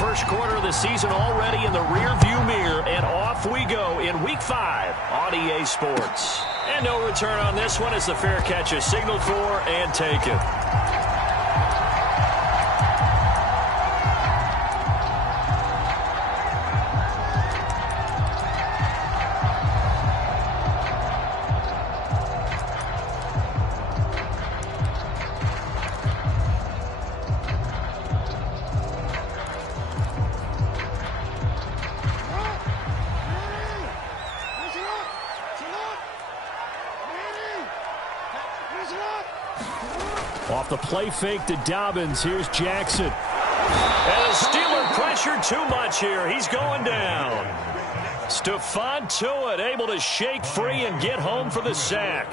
first quarter of the season already in the rearview mirror, and off we go in Week 5 on EA Sports. And no return on this one as the fair catch is signaled for and taken. Off the play fake to Dobbins. Here's Jackson. And the Steeler pressure too much here. He's going down. Stephon Tuitt able to shake free and get home for the sack.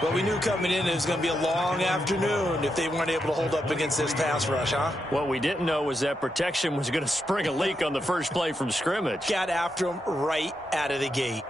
Well, we knew coming in it was going to be a long afternoon if they weren't able to hold up against this pass rush, huh? What we didn't know was that protection was going to spring a leak on the first play from scrimmage. Got after him right out of the gate.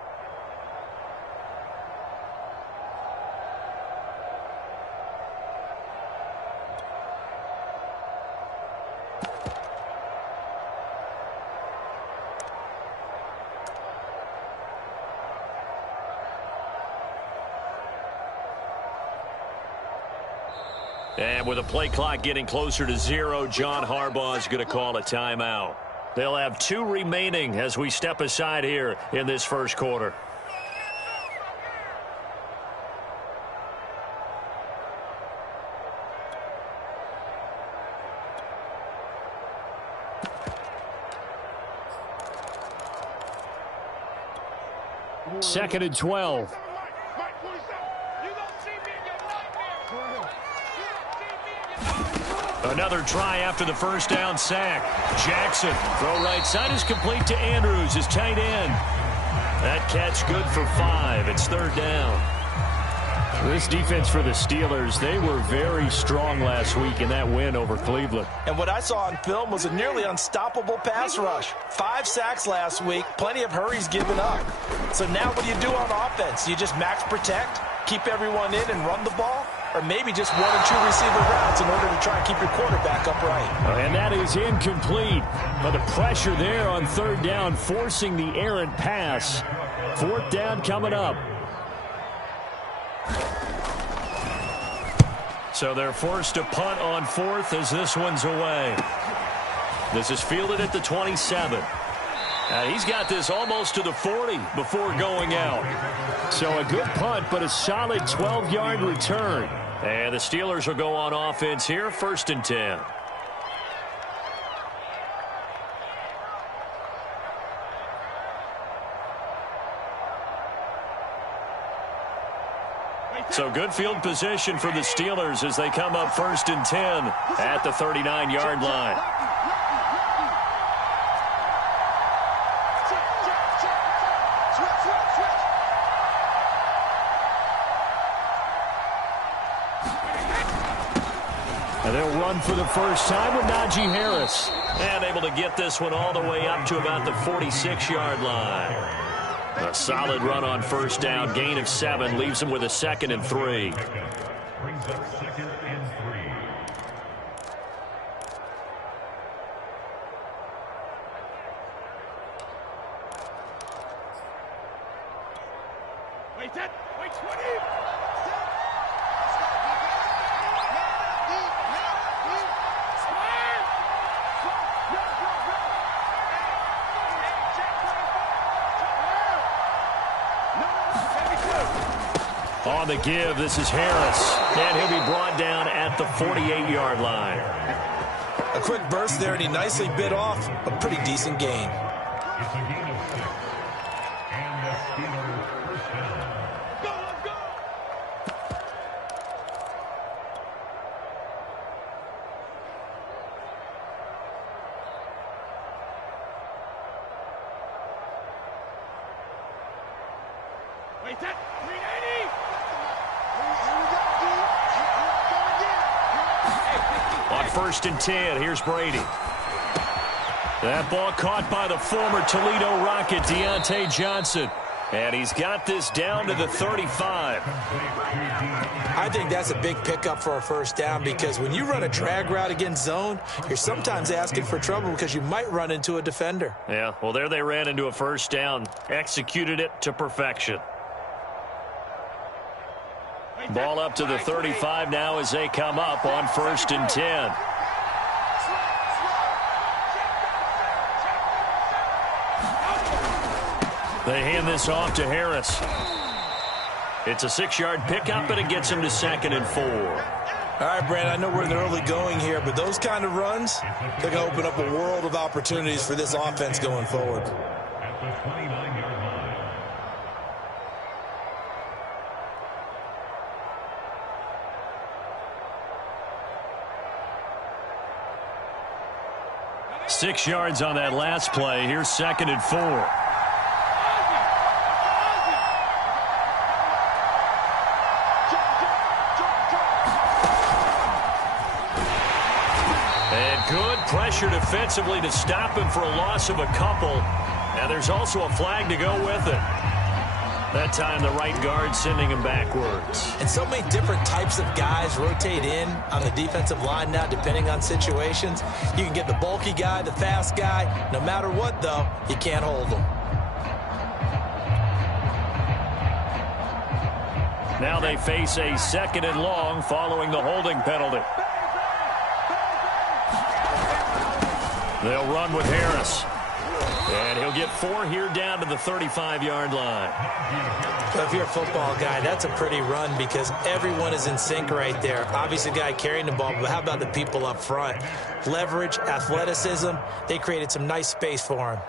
And with the play clock getting closer to 0, John Harbaugh is going to call a timeout. They'll have 2 remaining as we step aside here in this first quarter. Second and 12. Another try after the first down sack. Jackson, throw right side is complete to Andrews, his tight end. That catch good for 5. It's third down. This defense for the Steelers, they were very strong last week in that win over Cleveland. And what I saw on film was a nearly unstoppable pass rush. 5 sacks last week, plenty of hurries given up. So now what do you do on offense? You just max protect, keep everyone in and run the ball? Or maybe just 1 and 2 receiver routes in order to try and keep your quarterback upright. And that is incomplete. But the pressure there on third down, forcing the errant pass. Fourth down coming up. So they're forced to punt on 4th as this one's away. This is fielded at the 27. He's got this almost to the 40 before going out. So a good punt, but a solid 12-yard return. And the Steelers will go on offense here, 1st and 10. So good field position for the Steelers as they come up 1st and 10 at the 39-yard line. And they'll run for the first time with Najee Harris. And able to get this one all the way up to about the 46-yard line. A solid run on first down. Gain of 7 leaves him with a 2nd and 3. Brings up 2nd and 3. Wait 20. On the give, this is Harris. And he'll be brought down at the 48-yard line. A quick burst there, and he nicely bit off a pretty decent gain. It's a gain of 6. And the Steelers first down. Wait 380. On 1st and 10, here's Brady. That ball caught by the former Toledo Rocket, Deontay Johnson. And he's got this down to the 35. I think that's a big pickup for a first down because when you run a drag route against zone, you're sometimes asking for trouble because you might run into a defender. Yeah, well, there they ran into a first down. Executed it to perfection. Ball up to the 35 now as they come up on 1st and 10. They hand this off to Harris. It's a 6-yard pickup, and it gets him to 2nd and 4. All right, Brandon, I know we're in the early going here, but those kind of runs, they're going to open up a world of opportunities for this offense going forward. At the 29-yard line. Six yards on that last play. Here's 2nd and 4. Good pressure defensively to stop him for a loss of a couple. And there's also a flag to go with it. That time the right guard sending him backwards. And so many different types of guys rotate in on the defensive line now depending on situations. You can get the bulky guy, the fast guy. No matter what, though, you can't hold them. Now they face a 2nd and long following the holding penalty. They'll run with Harris. And he'll get 4 here down to the 35-yard line. Well, if you're a football guy, that's a pretty run because everyone is in sync right there. Obviously, the guy carrying the ball, but how about the people up front? Leverage, athleticism, they created some nice space for him.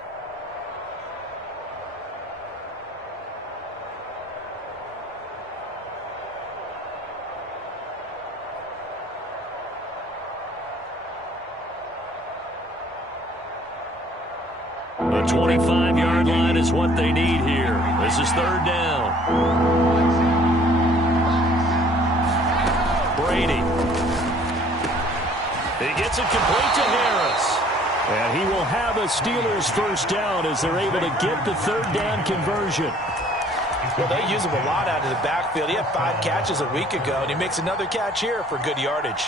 The 25-yard line is what they need here. This is 3rd down. Brady. He gets it complete to Harris. And he will have a Steelers first down as they're able to get the 3rd down conversion. Well, they use him a lot out of the backfield. He had 5 catches a week ago, and he makes another catch here for good yardage.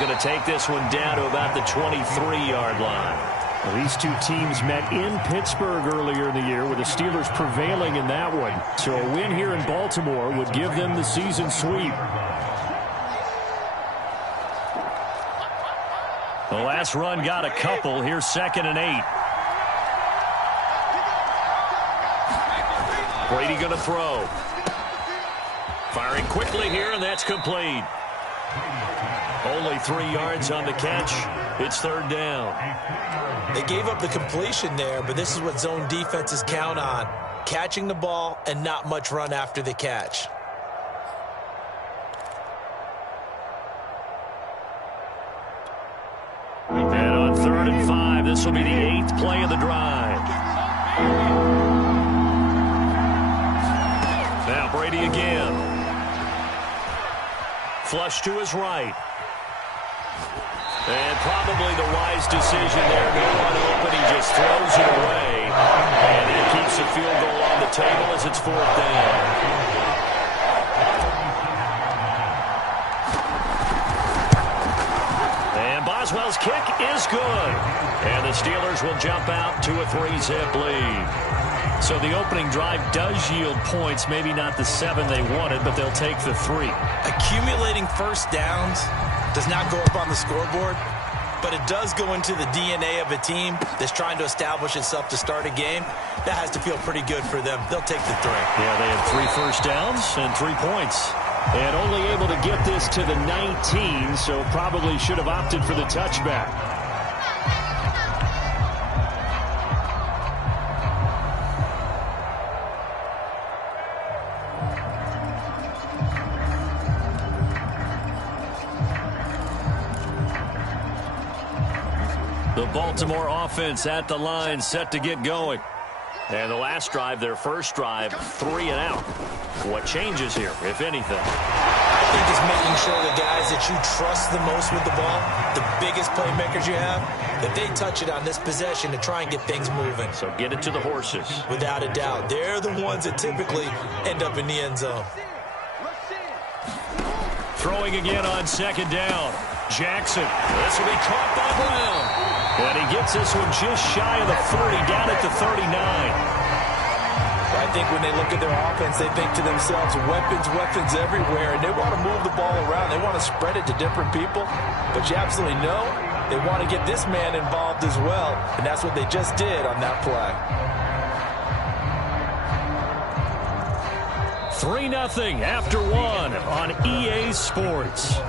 Going to take this one down to about the 23-yard line. Well, these two teams met in Pittsburgh earlier in the year with the Steelers prevailing in that one. So a win here in Baltimore would give them the season sweep. The last run got a couple. Here's 2nd and 8. Brady going to throw. Firing quickly here, and that's complete. Only 3 yards on the catch. It's 3rd down. They gave up the completion there, but this is what zone defenses count on. Catching the ball and not much run after the catch. And on 3rd and 5, this will be the 8th play of the drive. Now Brady again. Flush to his right. And probably the wise decision there. No one open. He just throws it away. And that keeps the field goal on the table as it's 4th down. And Boswell's kick is good. And the Steelers will jump out to a 3-zip lead. So the opening drive does yield points. Maybe not the 7 they wanted, but they'll take the 3. Accumulating first downs does not go up on the scoreboard, but it does go into the DNA of a team that's trying to establish itself to start a game. That has to feel pretty good for them. They'll take the 3. Yeah, they had 3 first downs and 3 points. And only able to get this to the 19, so probably should have opted for the touchback. The Baltimore offense at the line, set to get going. And the last drive, their first drive, 3 and out. What changes here, if anything? I think it's making sure the guys that you trust the most with the ball, the biggest playmakers you have, that they touch it on this possession to try and get things moving. So get it to the horses. Without a doubt. They're the ones that typically end up in the end zone. Throwing again on second down. Jackson. This will be caught by Brown. And he gets this one just shy of the 40, down at the 39. I think when they look at their offense, they think to themselves, weapons everywhere, and they want to move the ball around. They want to spread it to different people. But you absolutely know they want to get this man involved as well, and that's what they just did on that play. 3-0 after 1 on EA Sports.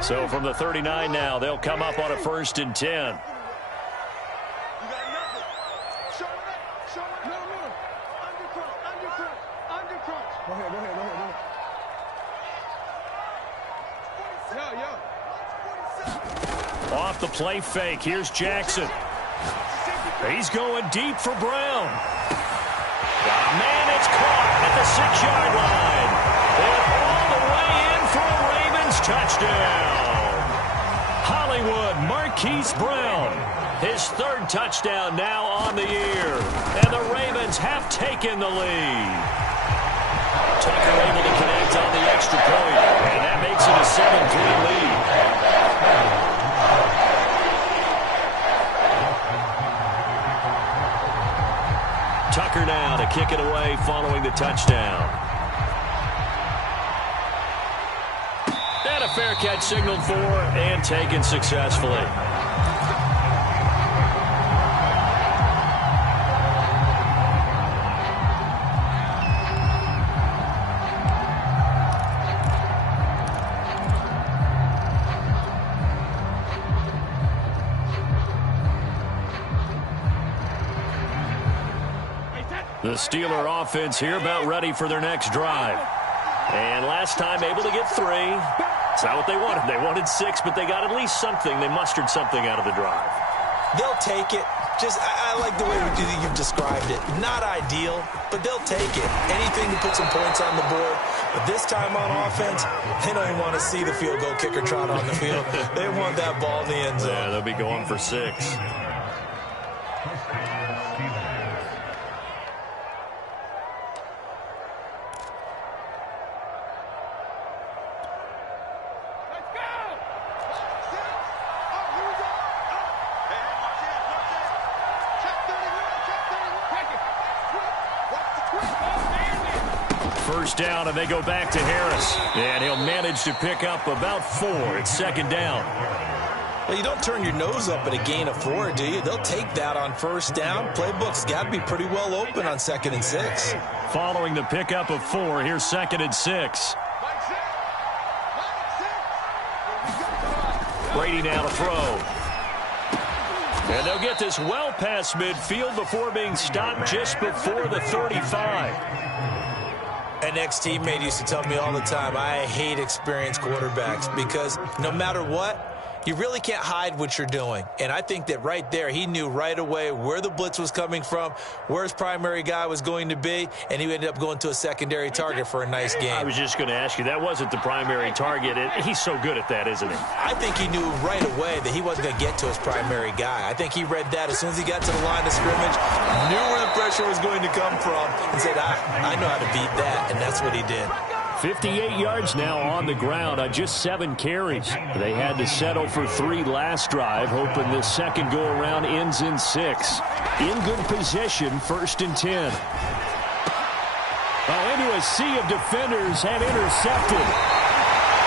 So from the 39 now, they'll come up on a 1st and 10. Off the play fake, here's Jackson. He's going deep for Brown. Got a man, it's caught at the 6-yard line. And all the way in for a Ravens touchdown. Hollywood Marquise Brown, his 3rd touchdown now on the year. And the Ravens have taken the lead. Tucker able to connect on the extra point, and that makes it a 7-3 lead. Tucker now to kick it away following the touchdown. And a fair catch signaled for and taken successfully. The Steeler offense here about ready for their next drive. And last time able to get 3. It's not what they wanted. They wanted 6, but they got at least something. They mustered something out of the drive. They'll take it. I like the way you've described it. Not ideal, but they'll take it. Anything to put some points on the board. But this time on offense, they don't even want to see the field goal kicker trot on the field. They want that ball in the end zone. Yeah, they'll be going for 6. First down, and they go back to Harris. And he'll manage to pick up about 4. It's 2nd down. Well, you don't turn your nose up at a gain of 4, do you? They'll take that on 1st down. Playbook's got to be pretty well open on 2nd and 6. Following the pickup of 4, here's 2nd and 6. Brady now to throw. And they'll get this well past midfield before being stopped just before the 35. An ex-teammate used to tell me all the time, I hate experienced quarterbacks because no matter what, you really can't hide what you're doing. And I think that right there, he knew right away where the blitz was coming from, where his primary guy was going to be, and he ended up going to a secondary target for a nice game. I was just going to ask you, that wasn't the primary target. He's so good at that, isn't he? I think he knew right away that he wasn't going to get to his primary guy. I think he read that as soon as he got to the line of scrimmage, knew where the pressure was going to come from, and said, I know how to beat that, and that's what he did. 58 yards now on the ground on just 7 carries. They had to settle for 3 last drive, hoping this second go-around ends in 6. In good position, 1st and 10. Well, into a sea of defenders and intercepted.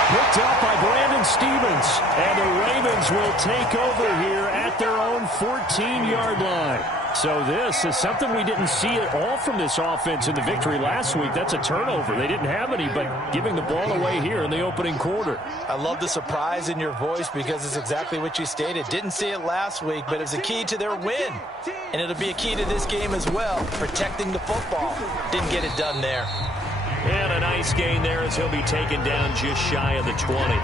Picked up by Brandon Stevens. And the Ravens will take over here at at their own 14-yard line. So this is something we didn't see at all from this offense in the victory last week. That's a turnover. They didn't have any, but giving the ball away here in the opening quarter. I love the surprise in your voice because it's exactly what you stated. Didn't see it last week, but it's a key to their win. And it'll be a key to this game as well, protecting the football. Didn't get it done there. And a nice gain there as he'll be taken down just shy of the 20.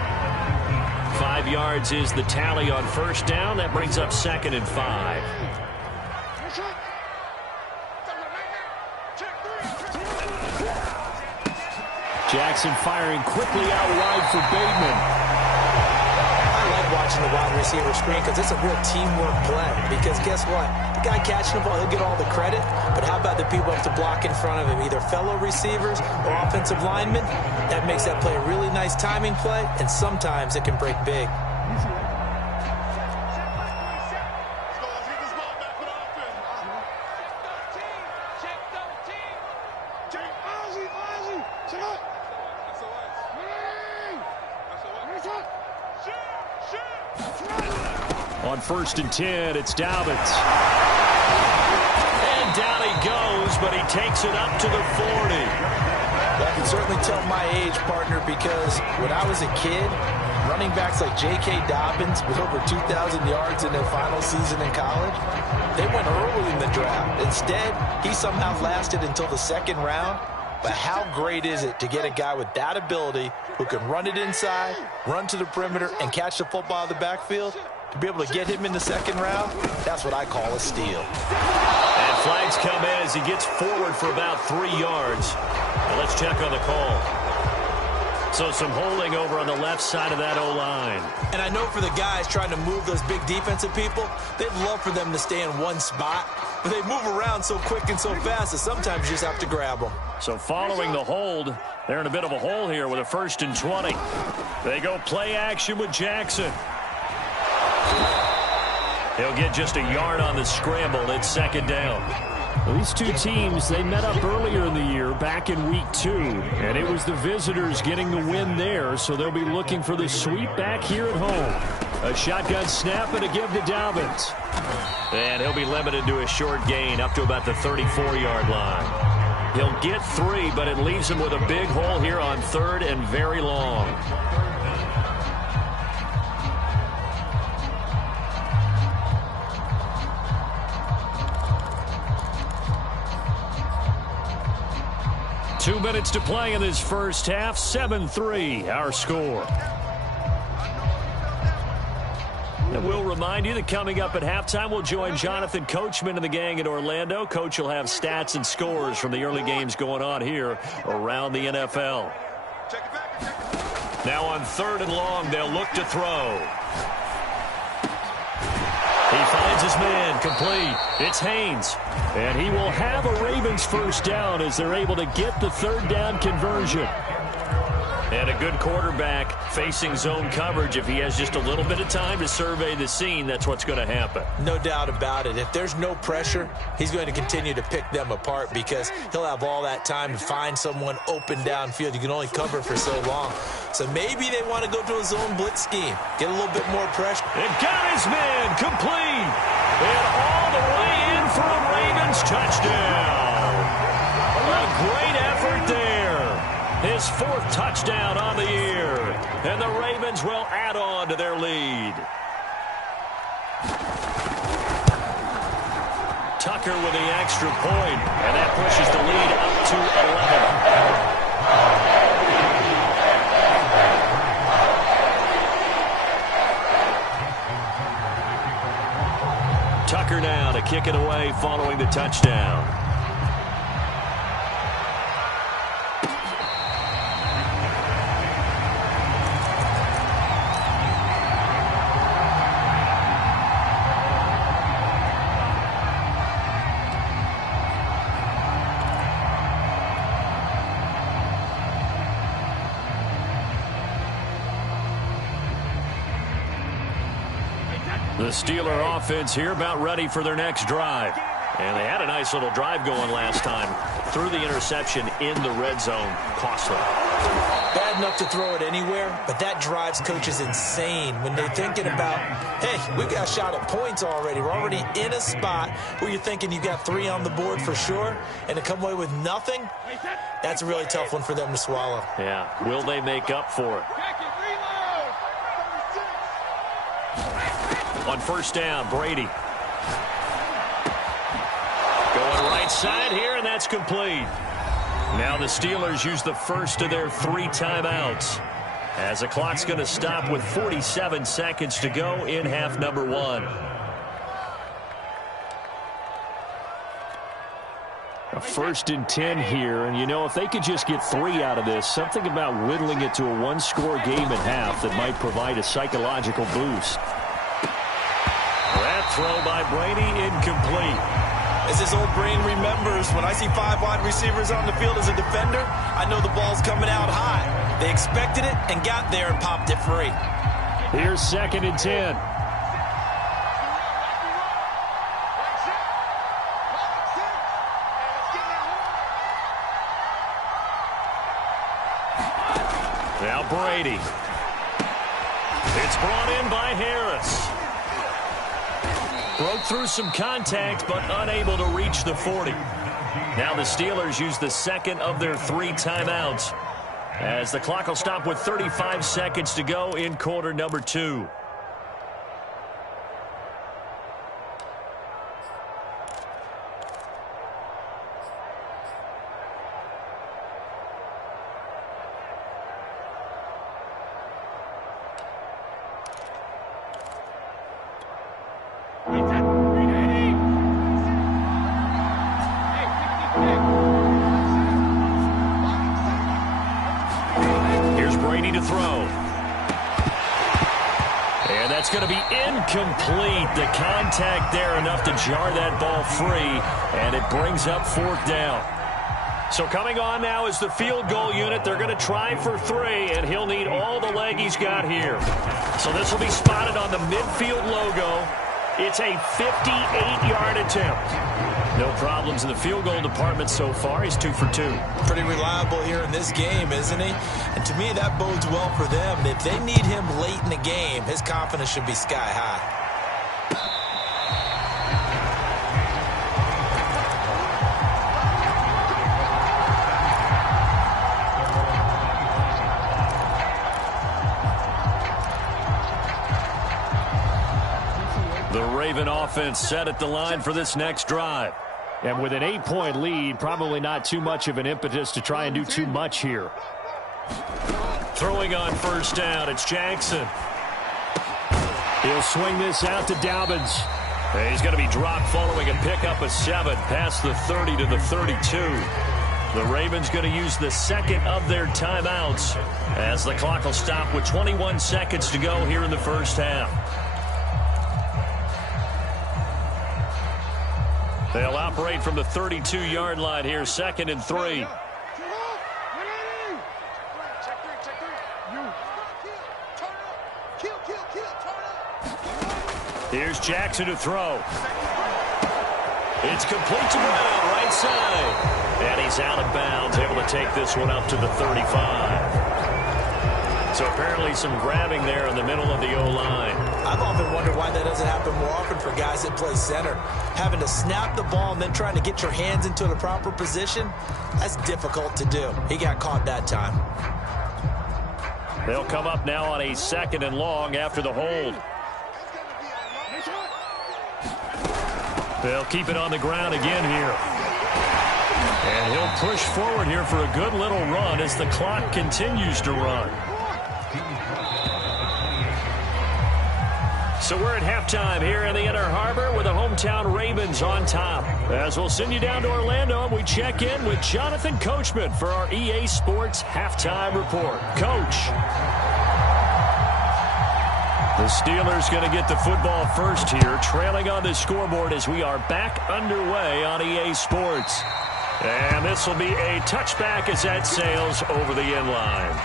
5 yards is the tally on first down. That brings up 2nd and 5. Jackson firing quickly out wide for Bateman. I like watching the wide receiver screen because it's a real teamwork play. Because guess what? The guy catching the ball, he'll get all the credit. But how about the people who have to block in front of him, either fellow receivers or offensive linemen? That makes that play a really nice timing play, and sometimes it can break big. On 1st and 10, it's Dobbins. And down he goes, but he takes it up to the 40. I can certainly tell my age, partner, because when I was a kid, running backs like J.K. Dobbins with over 2,000 yards in their final season in college, they went early in the draft. Instead, he somehow lasted until the 2nd round. But how great is it to get a guy with that ability who can run it inside, run to the perimeter, and catch the football out of the backfield? To be able to get him in the 2nd round, that's what I call a steal. And flags come in as he gets forward for about 3 yards. Now let's check on the call. So some holding over on the left side of that O-line. And I know for the guys trying to move those big defensive people, they'd love for them to stay in one spot. But they move around so quick and so fast that sometimes you just have to grab them. So following the hold, they're in a bit of a hole here with a 1st and 20. They go play action with Jackson. He'll get just a yard on the scramble. It's 2nd down. Well, these two teams, they met up earlier in the year, back in week 2, and it was the visitors getting the win there, so they'll be looking for the sweep back here at home. A shotgun snap and a give to Dobbins. And he'll be limited to a short gain up to about the 34-yard line. He'll get 3, but it leaves him with a big hole here on 3rd and very long. Two minutes to play in this first half. 7-3, our score. And we'll remind you that coming up at halftime, we'll join Jonathan Coachman and the gang in Orlando. Coach will have stats and scores from the early games going on here around the NFL. Now on 3rd and long, they'll look to throw. He finds his man, complete. It's Haynes. And he will have a Ravens first down as they're able to get the 3rd down conversion. And a good quarterback facing zone coverage. If he has just a little bit of time to survey the scene, that's what's going to happen. No doubt about it. If there's no pressure, he's going to continue to pick them apart because he'll have all that time to find someone open downfield. You can only cover for so long. So maybe they want to go to a zone blitz scheme, get a little bit more pressure. And got his man, complete. And all the way in for a Ravens touchdown. A great effort there. His 4th touchdown on the year. And the Ravens will add on to their lead. Tucker with the extra point, and that pushes the lead up to 11. Tucker now to kick it away following the touchdown. The Steeler offense here about ready for their next drive. And they had a nice little drive going last time. Threw the interception in the red zone. Costly. Bad enough to throw it anywhere, but that drives coaches insane when they're thinking about, hey, we've got a shot at points already. We're already in a spot where you're thinking you got 3 on the board for sure, and to come away with nothing, that's a really tough one for them to swallow. Yeah. Will they make up for it? On first down, Brady. Going right side here, and that's complete. Now the Steelers use the first of their 3 timeouts, as the clock's going to stop with 47 seconds to go in half number 1. A 1st and 10 here, and you know, if they could just get 3 out of this, something about whittling it to a 1-score game at half that might provide a psychological boost. That throw by Brady incomplete. As his old brain remembers, when I see 5 wide receivers on the field as a defender, I know the ball's coming out high. They expected it and got there and popped it free. Here's 2nd and 10. Now Brady. It's brought in by Harris. Broke through some contact, but unable to reach the 40. Now the Steelers use the second of their 3 timeouts, as the clock will stop with 35 seconds to go in quarter number 2. Incomplete. The contact there enough to jar that ball free, and it brings up 4th down. So coming on now is the field goal unit. They're going to try for 3, and he'll need all the leg he's got here. So this will be spotted on the midfield logo. It's a 58-yard attempt. No problems in the field goal department so far. He's 2 for 2. Pretty reliable here in this game, isn't he? And to me, that bodes well for them. If they need him late in the game, his confidence should be sky high. The Raven offense set at the line for this next drive. And with an 8-point lead, probably not too much of an impetus to try and do too much here. Throwing on first down, it's Jackson. He'll swing this out to Dobbins. And he's going to be dropped following a pickup of 7 past the 30 to the 32. The Ravens going to use the second of their timeouts, as the clock will stop with 21 seconds to go here in the first half. They'll operate from the 32-yard line here, 2nd and 3. Here's Jackson to throw. It's complete to Brown, right side. And he's out of bounds, able to take this one up to the 35. So apparently some grabbing there in the middle of the O-line. I've often wondered why that doesn't happen more often for guys that play center. Having to snap the ball and then trying to get your hands into the proper position, that's difficult to do. He got caught that time. They'll come up now on a 2nd and long after the hold. They'll keep it on the ground again here. And he'll push forward here for a good little run as the clock continues to run. So we're at halftime here in the Inner Harbor with the hometown Ravens on top. As we'll send you down to Orlando, and we check in with Jonathan Coachman for our EA Sports Halftime Report. Coach. The Steelers going to get the football first here, trailing on the scoreboard as we are back underway on EA Sports. And this will be a touchback as that sails over the end line.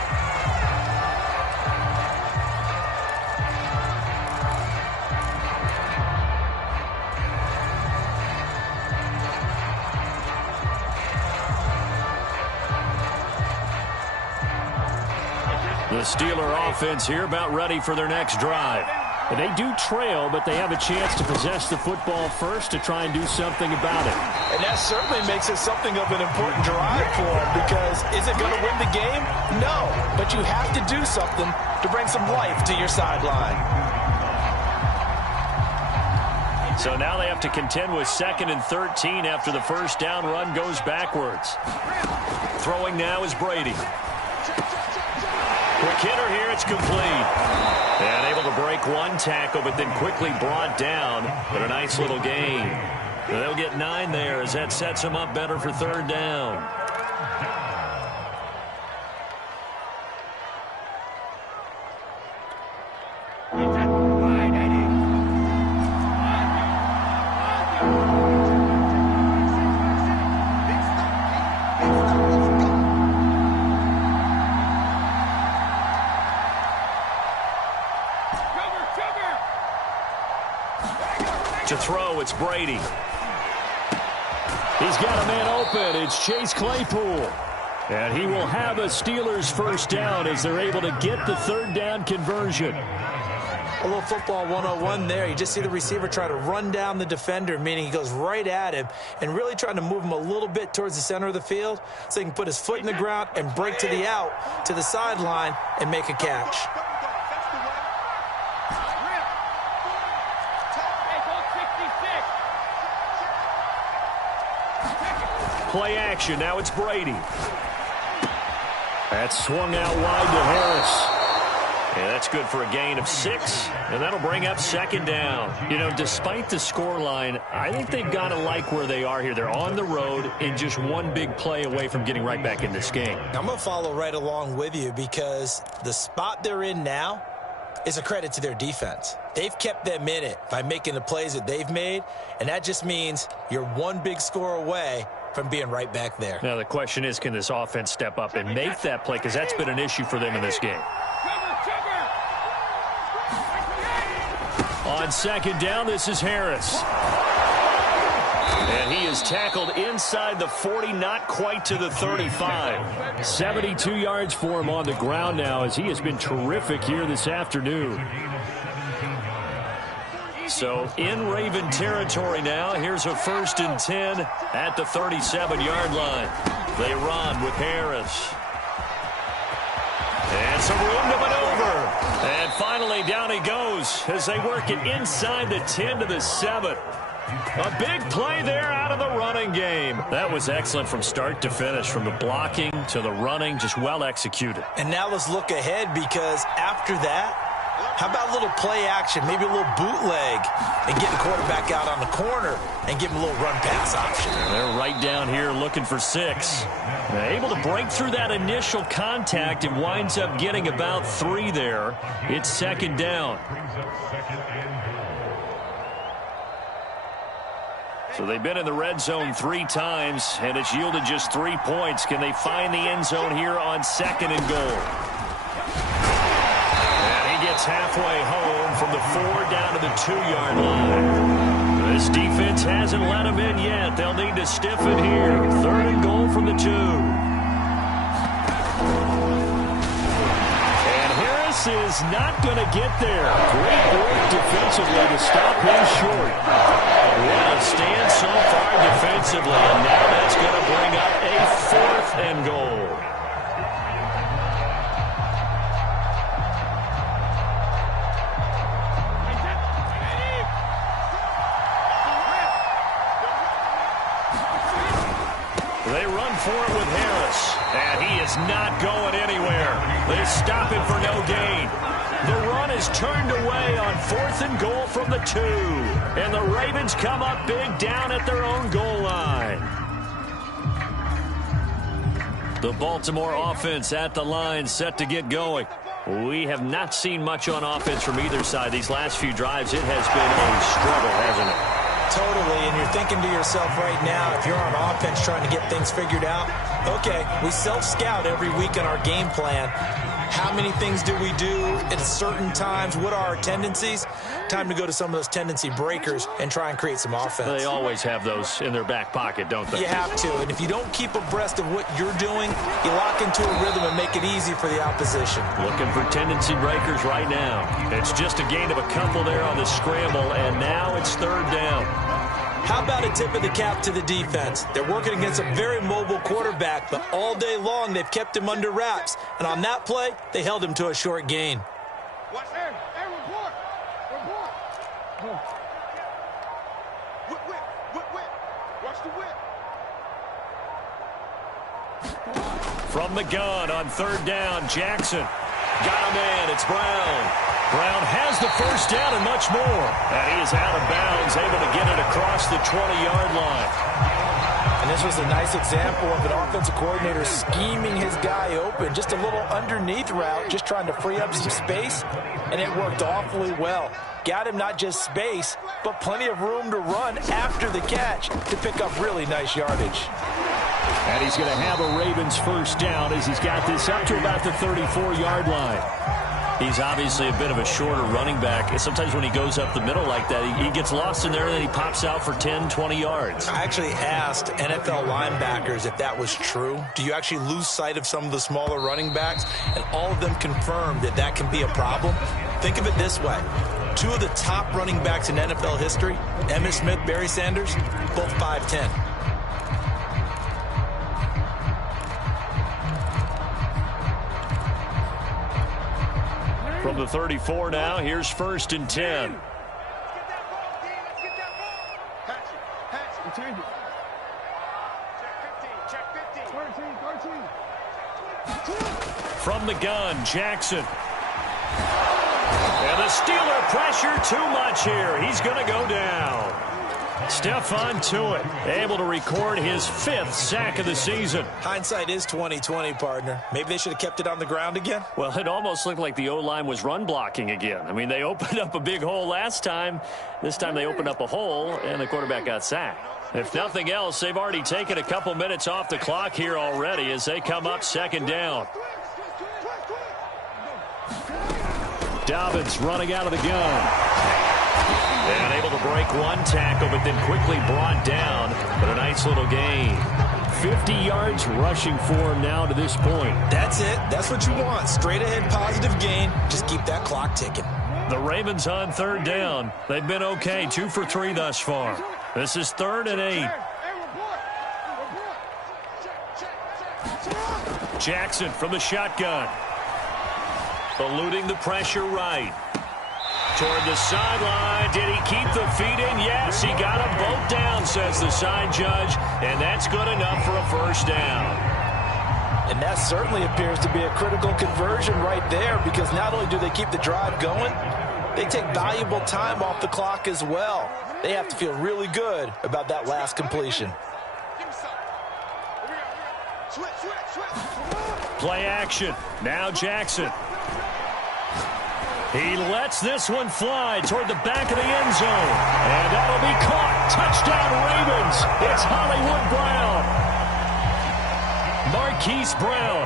The Steeler offense here about ready for their next drive. And they do trail, but they have a chance to possess the football first to try and do something about it. And that certainly makes it something of an important drive for them, because is it going to win the game? No, but you have to do something to bring some life to your sideline. So now they have to contend with 2nd and 13 after the first down run goes backwards. Throwing now is Brady. Quick hitter here, it's complete. And able to break one tackle, but then quickly brought down. But a nice little gain. They'll get 9 there as that sets them up better for 3rd down. To throw, it's Brady. He's got a man open. It's Chase Claypool. And he will have a Steelers first down as they're able to get the 3rd down conversion. A little football 101 there. You just see the receiver try to run down the defender, meaning he goes right at him and really trying to move him a little bit towards the center of the field so he can put his foot in the ground and break to the out, to the sideline, and make a catch. Play action. Now it's Brady. That's swung out wide to Harris. Yeah, that's good for a gain of 6, and that'll bring up 2nd down. You know, despite the scoreline, I think they've got to like where they are here. They're on the road and just one big play away from getting right back in this game. I'm going to follow right along with you, because the spot they're in now is a credit to their defense. They've kept them in it by making the plays that they've made, and that just means you're one big score away from being right back there. Now the question is, can this offense step up and make that play, because that's been an issue for them in this game. On 2nd down, this is Harris. And he is tackled inside the 40, not quite to the 35. 72 yards for him on the ground now, as he has been terrific here this afternoon. So in Raven territory now. Here's a 1st and 10 at the 37-yard line. They run with Harris. And some room to maneuver. And finally down he goes as they work it inside the 10 to the 7. A big play there out of the running game. That was excellent from start to finish, from the blocking to the running, just well executed. And now let's look ahead, because after that, how about a little play action, maybe a little bootleg, and get the quarterback out on the corner and give him a little run-pass option. And they're right down here looking for 6. Able to break through that initial contact and winds up getting about 3 there. It's 2nd down. So they've been in the red zone 3 times, and it's yielded just 3 points. Can they find the end zone here on 2nd and goal? Gets halfway home from the 4 down to the 2-yard line. This defense hasn't let them in yet. They'll need to stiffen here. 3rd and goal from the 2. And Harris is not going to get there. Great work defensively to stop him short. What a stand so far defensively, and now that's going to bring up a 4th and goal. They run for it with Harris, and he is not going anywhere. They stop him for no gain. The run is turned away on 4th and goal from the 2, and the Ravens come up big down at their own goal line. The Baltimore offense at the line, set to get going. We have not seen much on offense from either side. These last few drives, it has been a struggle, hasn't it? Totally, and you're thinking to yourself right now, if you're on offense trying to get things figured out, okay, we self-scout every week in our game plan. How many things do we do at certain times? What are our tendencies? Time to go to some of those tendency breakers and try and create some offense. They always have those in their back pocket, don't they? You have to. And if you don't keep abreast of what you're doing, you lock into a rhythm and make it easy for the opposition. Looking for tendency breakers right now. It's just a gain of a couple there on the scramble, and now it's third down. How about a tip of the cap to the defense? They're working against a very mobile quarterback, but all day long they've kept him under wraps. And on that play, they held him to a short gain. Watch there. Hey, report. Whip. Watch the whip. From the gun on third down, Jackson. Got a man, it's Brown. Brown has the first down and much more. And he is out of bounds, able to get it across the 20-yard line. And this was a nice example of an offensive coordinator scheming his guy open. Just a little underneath route, just trying to free up some space, and it worked awfully well. Got him not just space, but plenty of room to run after the catch to pick up really nice yardage. And he's going to have a Ravens first down as he's got this up to about the 34-yard line. He's obviously a bit of a shorter running back. And sometimes when he goes up the middle like that, he gets lost in there and then he pops out for 10, 20 yards. I actually asked NFL linebackers if that was true. Do you actually lose sight of some of the smaller running backs? And all of them confirmed that that can be a problem. Think of it this way. Two of the top running backs in NFL history, Emmitt Smith, Barry Sanders, both 5'10". From the 34 now, here's first and 10. Let's get that ball, D. Let's get that ball. Patch it. Change it. Check 15. 13. From the gun, Jackson. And the Steeler pressure too much here. He's going to go down. Stephon Tuitt able to record his 5th sack of the season. Hindsight is 20/20, partner. Maybe they should have kept it on the ground again. Well, it almost looked like the O-line was run blocking again. I mean, they opened up a big hole last time. This time they opened up a hole, and the quarterback got sacked. If nothing else, they've already taken a couple minutes off the clock here already as they come up second down. Dobbins running out of the gun. And able to break one tackle, but then quickly brought down. But a nice little gain. 50 yards rushing for him now to this point. That's it. That's what you want. Straight ahead positive gain. Just keep that clock ticking. The Ravens on third down. They've been okay. 2 for 3 thus far. This is 3rd and 8. Jackson from the shotgun. Eluding the pressure right. Toward the sideline. Did he keep the feet in? Yes, he got them both down, says the side judge. And that's good enough for a first down. And that certainly appears to be a critical conversion right there, because not only do they keep the drive going, they take valuable time off the clock as well. They have to feel really good about that last completion. Play action. Now Jackson. He lets this one fly toward the back of the end zone. And that'll be caught. Touchdown Ravens. It's Hollywood Brown. Marquise Brown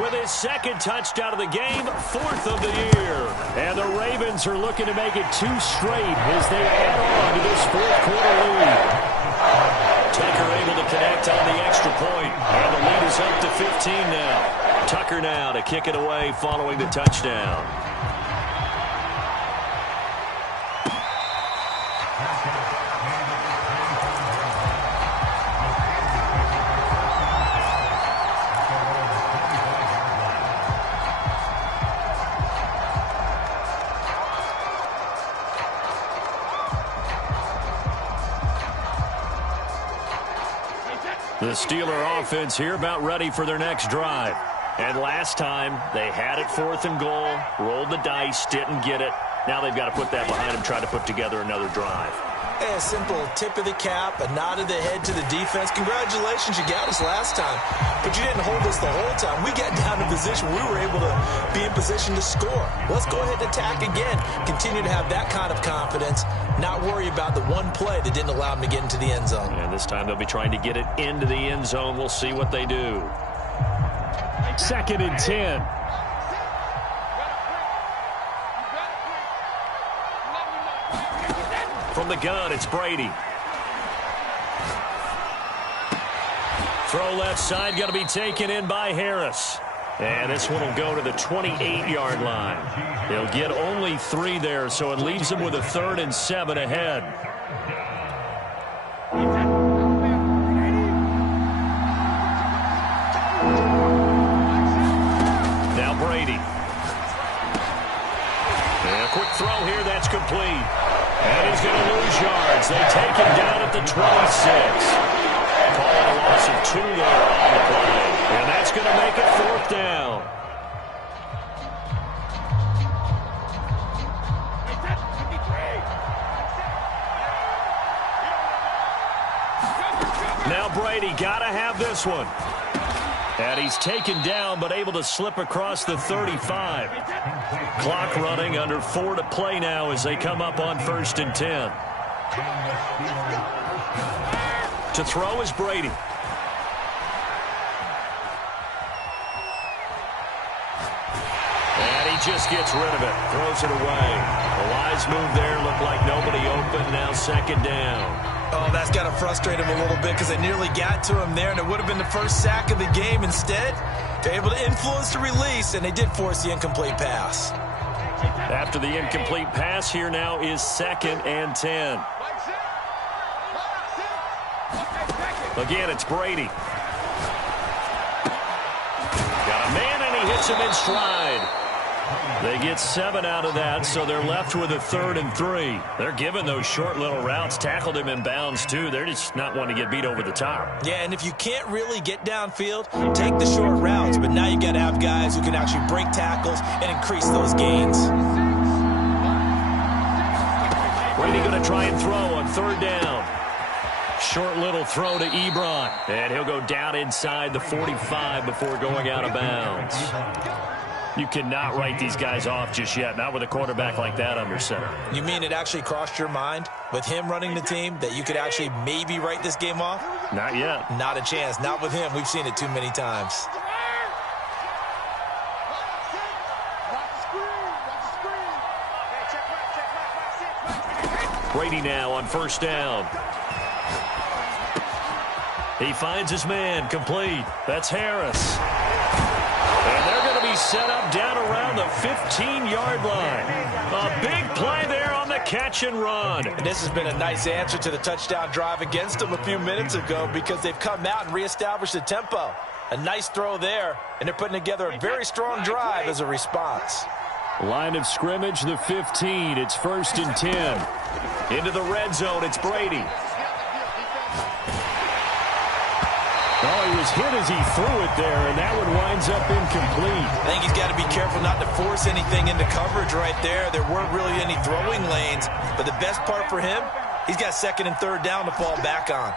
with his 2nd touchdown of the game, 4th of the year. And the Ravens are looking to make it 2 straight as they add on to this 4th quarter lead. Tucker able to connect on the extra point. And the lead is up to 15 now. Tucker now to kick it away following the touchdown. The Steeler offense here about ready for their next drive. And last time, they had it 4th and goal, rolled the dice, didn't get it. Now they've got to put that behind them, try to put together another drive. A simple tip of the cap, a nod of the head to the defense. Congratulations, you got us last time, but you didn't hold us the whole time. We got down to position we were able to be in position to score. Let's go ahead and attack again. Continue to have that kind of confidence, not worry about the one play that didn't allow them to get into the end zone. And this time they'll be trying to get it into the end zone. We'll see what they do. 2nd and 10. from the gun, it's Brady. Throw left side, got to be taken in by Harris. And this one will go to the 28-yard line. They'll get only 3 there, so it leaves them with a 3rd and 7 ahead. Now Brady. And a quick throw here, that's complete. And he's going to lose yards. They take him down at the 26. Calling a loss of 2 there on the play. And that's going to make it 4th down. Now Brady got to have this one. And he's taken down but able to slip across the 35. Clock running, under 4 to play now as they come up on 1st and 10. To throw is Brady. And he just gets rid of it. Throws it away. A wise move there. Looked like nobody open. Now 2nd down. Oh, that's got to frustrate him a little bit because they nearly got to him there, and it would have been the first sack of the game. Instead, they're able to influence the release, and they did force the incomplete pass. After the incomplete pass, here now is 2nd and 10. Again, it's Brady. Got a man, and he hits him in stride. They get 7 out of that, so they're left with a 3rd and 3. They're giving those short little routes. Tackled him in bounds, too. They're just not wanting to get beat over the top. Yeah, and if you can't really get downfield, take the short routes. But now you got to have guys who can actually break tackles and increase those gains. Brady going to try and throw on 3rd down. Short little throw to Ebron. And he'll go down inside the 45 before going out of bounds. You cannot write these guys off just yet, not with a quarterback like that under center. You mean it actually crossed your mind with him running the team that you could actually maybe write this game off? Not yet. Not a chance. Not with him. We've seen it too many times. Brady now on 1st down. He finds his man, complete. That's Harris. And they're going to be set up down around the 15-yard line. A big play there on the catch and run. And this has been a nice answer to the touchdown drive against them a few minutes ago because they've come out and reestablished the tempo. A nice throw there, and they're putting together a very strong drive as a response. Line of scrimmage, the 15. It's 1st and 10. Into the red zone, it's Brady. Oh, he was hit as he threw it there, and that one winds up incomplete. I think he's got to be careful not to force anything into coverage right there. There weren't really any throwing lanes, but the best part for him, he's got 2nd and 3rd down to fall back on.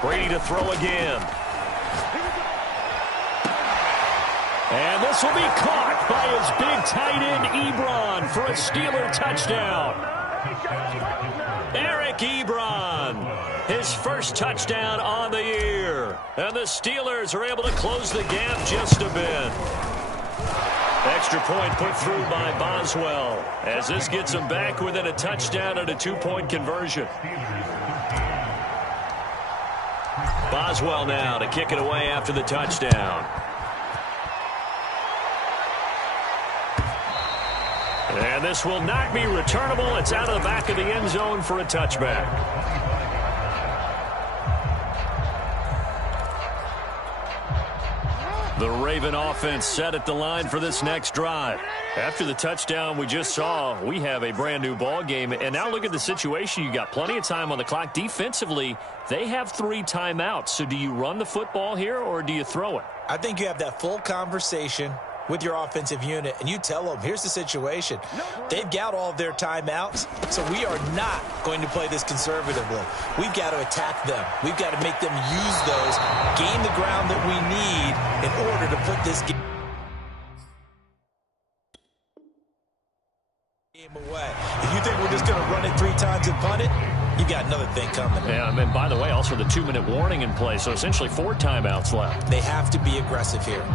Brady to throw again. And this will be caught by his big tight end, Ebron, for a Steeler touchdown. Eric Ebron, his first touchdown on the year. And the Steelers are able to close the gap just a bit. Extra point put through by Boswell, as this gets them back within a touchdown and a 2-point conversion. Boswell now to kick it away after the touchdown. And this will not be returnable. It's out of the back of the end zone for a touchback. The Raven offense set at the line for this next drive. After the touchdown we just saw, we have a brand new ball game. And now look at the situation. You got plenty of time on the clock. Defensively, they have 3 timeouts. So do you run the football here or do you throw it? I think you have that full conversation with your offensive unit, and you tell them, here's the situation. They've got all of their timeouts, so we are not going to play this conservatively. We've got to attack them. We've got to make them use those, gain the ground that we need in order to put this game away. If you think we're just going to run it 3 times and punt it, you got another thing coming. Yeah, and then, by the way, also the 2-minute warning in play, so essentially 4 timeouts left. They have to be aggressive here.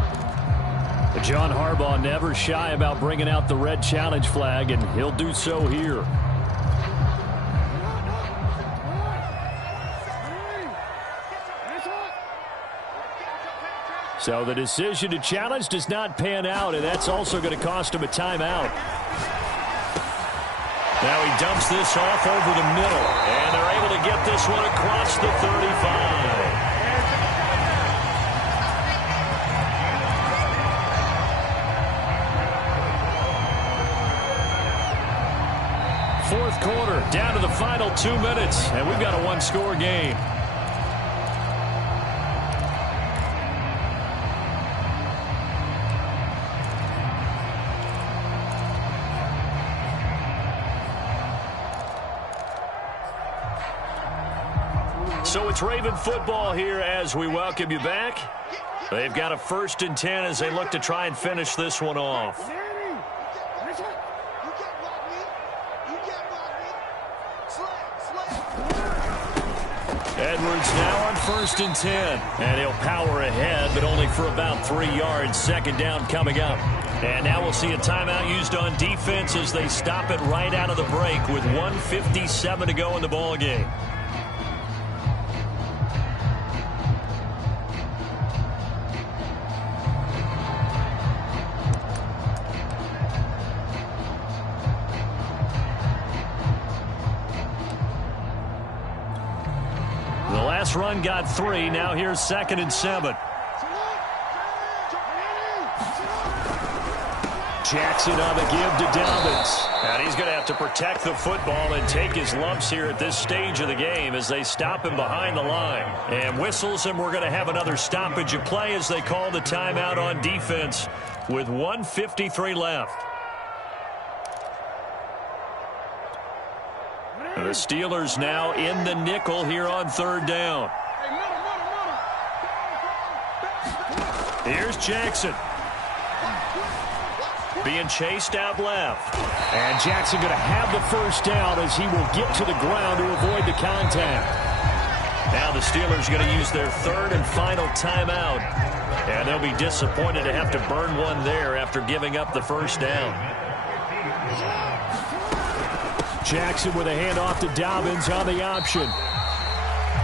John Harbaugh never shy about bringing out the red challenge flag, and he'll do so here. So the decision to challenge does not pan out, and that's also going to cost him a timeout. Now he dumps this off over the middle, and they're able to get this one across the 35. Fourth quarter, down to the final 2 minutes, and we've got a one-score game. So it's Raven football here as we welcome you back. They've got a 1st and 10 as they look to try and finish this one off. Edwards now on 1st and 10. And he'll power ahead, but only for about 3 yards. 2nd down coming up. And now we'll see a timeout used on defense as they stop it right out of the break with 1:57 to go in the ball game. Run got 3. Now here's 2nd and 7. Jackson on the give to Dobbins. And he's going to have to protect the football and take his lumps here at this stage of the game as they stop him behind the line. And whistles, and we're going to have another stoppage of play as they call the timeout on defense with 1:53 left. The Steelers now in the nickel here on 3rd down. Here's Jackson. Being chased out left. And Jackson going to have the 1st down as he will get to the ground to avoid the contact. Now the Steelers are going to use their 3rd and final timeout. And they'll be disappointed to have to burn one there after giving up the 1st down. Jackson with a handoff to Dobbins on the option.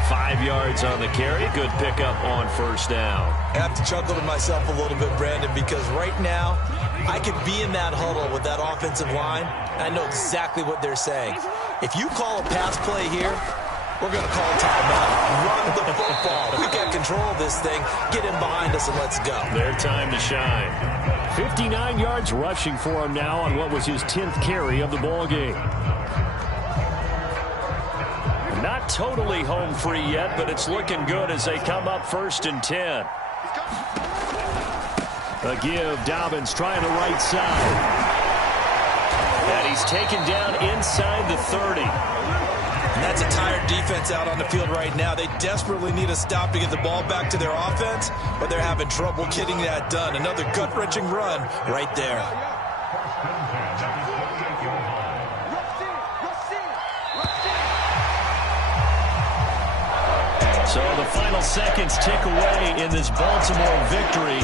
5 yards on the carry. Good pickup on 1st down. I have to chuckle to myself a little bit, Brandon, because right now I could be in that huddle with that offensive line. I know exactly what they're saying. If you call a pass play here, we're going to call a timeout. Run the football. We got control of this thing. Get in behind us and let's go. Their time to shine. 59 yards rushing for him now on what was his 10th carry of the ball game. Not totally home free yet, but it's looking good as they come up 1st and 10. A give. Dobbins trying the right side. And he's taken down inside the 30. And that's a tired defense out on the field right now. They desperately need a stop to get the ball back to their offense, but they're having trouble getting that done. Another gut-wrenching run right there. So the final seconds tick away in this Baltimore victory.